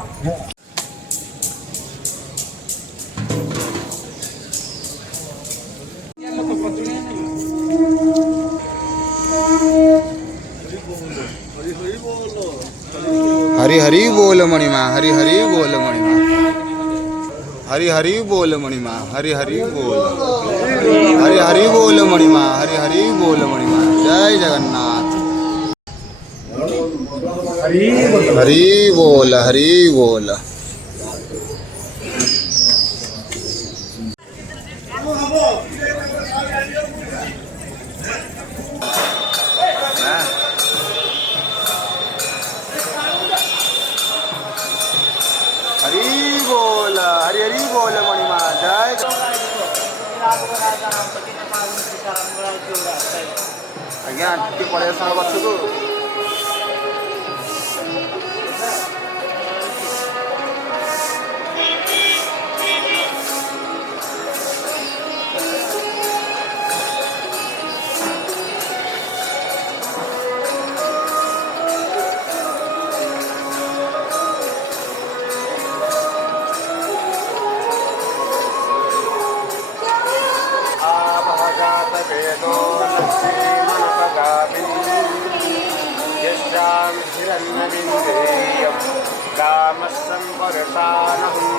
हरि हरि बोल मणिमा, हरि हरि बोल मणिमा, हरि हरि बोल मणिमा, हरि हरि बोल, हरि हरि बोल मणिमा, हरि हरि बोल मणिमा। जय जगन्नाथ। हरि बोल, हरि बोल। हरि बोल, हरि हरि बोल मणिमा। जय आज्ञा टी पलैस पछकू। वेदो यस्यां हिरण्यविन्देयं कामस्सम्परसानहम्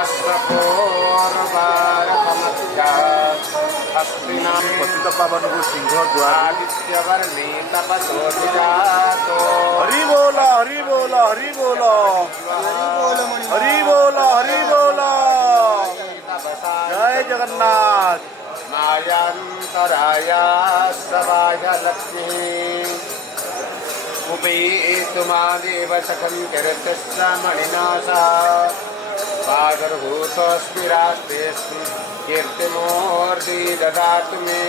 अश्वकोर्वारकमत्यात् अस्मिनां पतितपावनगु सिंह द्वादित्यवर्णे तपसोऽभिजातो। हरि बोल, हरि बोल, हरि बोल, हरि बोल, हरि बोल। जय जगन्नाथ। मायान्तराया सवाय लक्ष्मी उपेतुमादेव सखं कीर्तिश्च मणिना सह वागर्भूतस्मिरास्तेऽस्मि कीर्तिमूर्ति ददातु मे।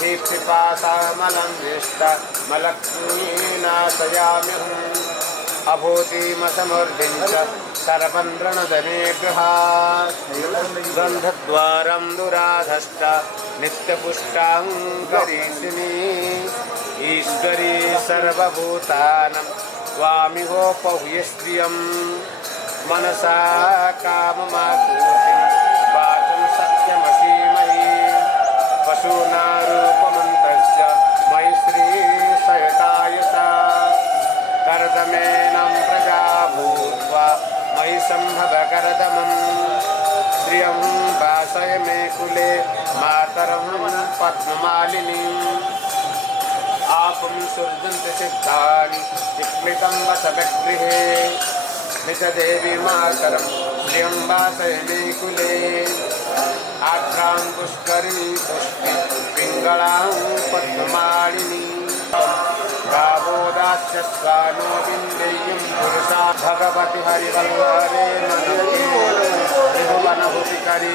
हे पिपासामलं दृष्टा मलक्ष्मीनाशयाम्यहम् अभूतिमसमूर्तिं च सर्वं रणधनेभ्यः। गन्धद्वारं दुराधश्च नित्यपुष्टां करीषिणी ईश्वरी सर्वभूतानां त्वामिहोपहूय स्त्रियं मनसा काममापूर्तिं वाचं सत्यमसीमहि। पशूनारूपमन्तस्य मयि श्रीसहिताय च कर्दमेनं प्रजा भूत्वा मयि सम्भव कर्दमम्। श्रियं वासय मे कुले मातरं पद्ममालिनीम्। आपं सृजन्ति सिद्धानि चिक्लितं वसवगृहे निजदेवी मातरं श्रियं वासय मे कुले। आर्द्रां पुष्करिणी पुष्टि पिङ्गलां पद्ममालिनी। गावो दास्यस्वानो विन्देयं पुरुषा भगवति हरिवल्लभे मनोरमे त्रिभुवनहुतिकरी।